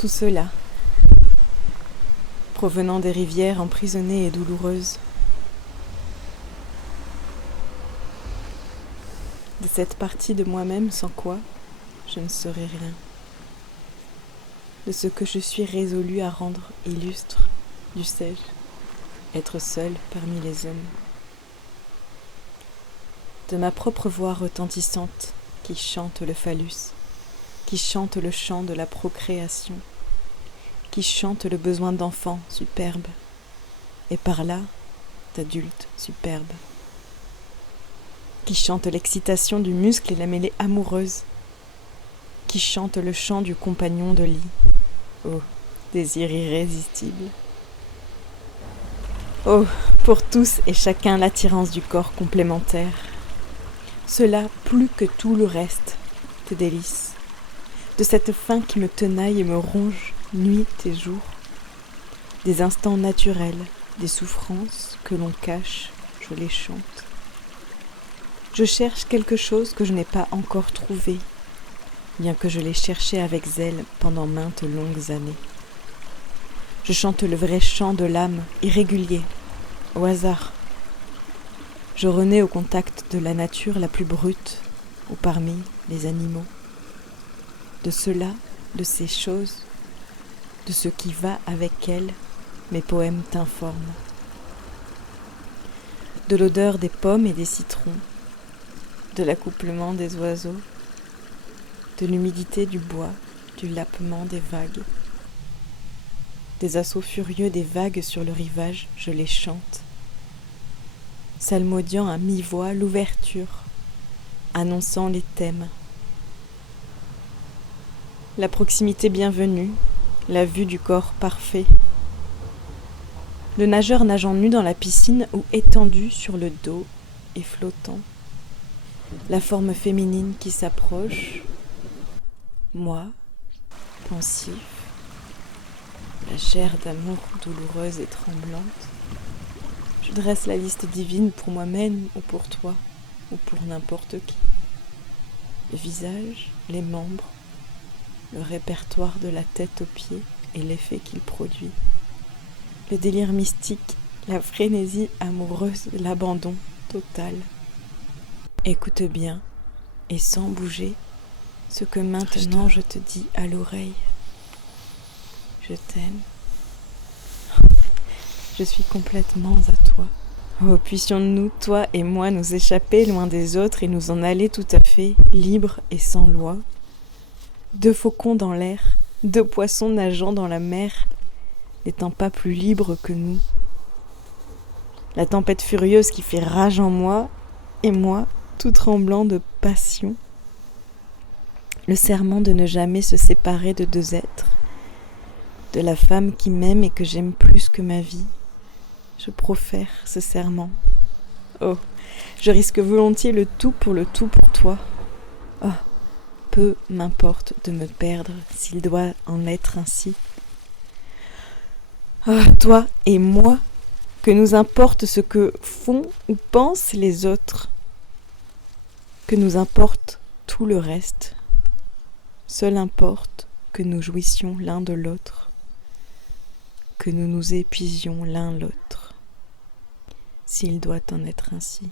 Tout cela, provenant des rivières emprisonnées et douloureuses, de cette partie de moi-même sans quoi je ne serais rien, de ce que je suis résolue à rendre illustre, dussé-je être seule parmi les hommes, de ma propre voix retentissante qui chante le phallus, qui chante le chant de la procréation, qui chante le besoin d'enfant superbe, et par là d'adulte superbe, qui chante l'excitation du muscle et la mêlée amoureuse, qui chante le chant du compagnon de lit, oh, désir irrésistible. Oh, pour tous et chacun l'attirance du corps complémentaire, cela plus que tout le reste te délice, de cette faim qui me tenaille et me ronge nuit et jour, des instants naturels, des souffrances que l'on cache, je les chante. Je cherche quelque chose que je n'ai pas encore trouvé, bien que je l'ai cherché avec zèle pendant maintes longues années. Je chante le vrai chant de l'âme, irrégulier, au hasard. Je renais au contact de la nature la plus brute, ou parmi les animaux. De cela, de ces choses, de ce qui va avec elles, mes poèmes t'informent. De l'odeur des pommes et des citrons, de l'accouplement des oiseaux, de l'humidité du bois, du lappement des vagues. Des assauts furieux des vagues sur le rivage, je les chante, psalmodiant à mi-voix l'ouverture, annonçant les thèmes. La proximité bienvenue, la vue du corps parfait. Le nageur nageant nu dans la piscine ou étendu sur le dos et flottant. La forme féminine qui s'approche, moi, pensif, la chair d'amour douloureuse et tremblante. Je dresse la liste divine pour moi-même ou pour toi, ou pour n'importe qui. Le visage, les membres, le répertoire de la tête aux pieds et l'effet qu'il produit. Le délire mystique, la frénésie amoureuse, l'abandon total. Écoute bien, et sans bouger, ce que maintenant je te dis à l'oreille. Je t'aime. Je suis complètement à toi. Oh, puissions-nous, toi et moi, nous échapper loin des autres et nous en aller tout à fait, libres et sans loi. Deux faucons dans l'air, deux poissons nageant dans la mer, n'étant pas plus libres que nous. La tempête furieuse qui fait rage en moi, et moi, tout tremblant de passion. Le serment de ne jamais se séparer de deux êtres, de la femme qui m'aime et que j'aime plus que ma vie. Je profère ce serment. Oh, je risque volontiers le tout pour toi. Oh, peu m'importe de me perdre s'il doit en être ainsi. Oh, toi et moi, que nous importe ce que font ou pensent les autres, que nous importe tout le reste. Seul importe que nous jouissions l'un de l'autre, que nous nous épuisions l'un l'autre, s'il doit en être ainsi.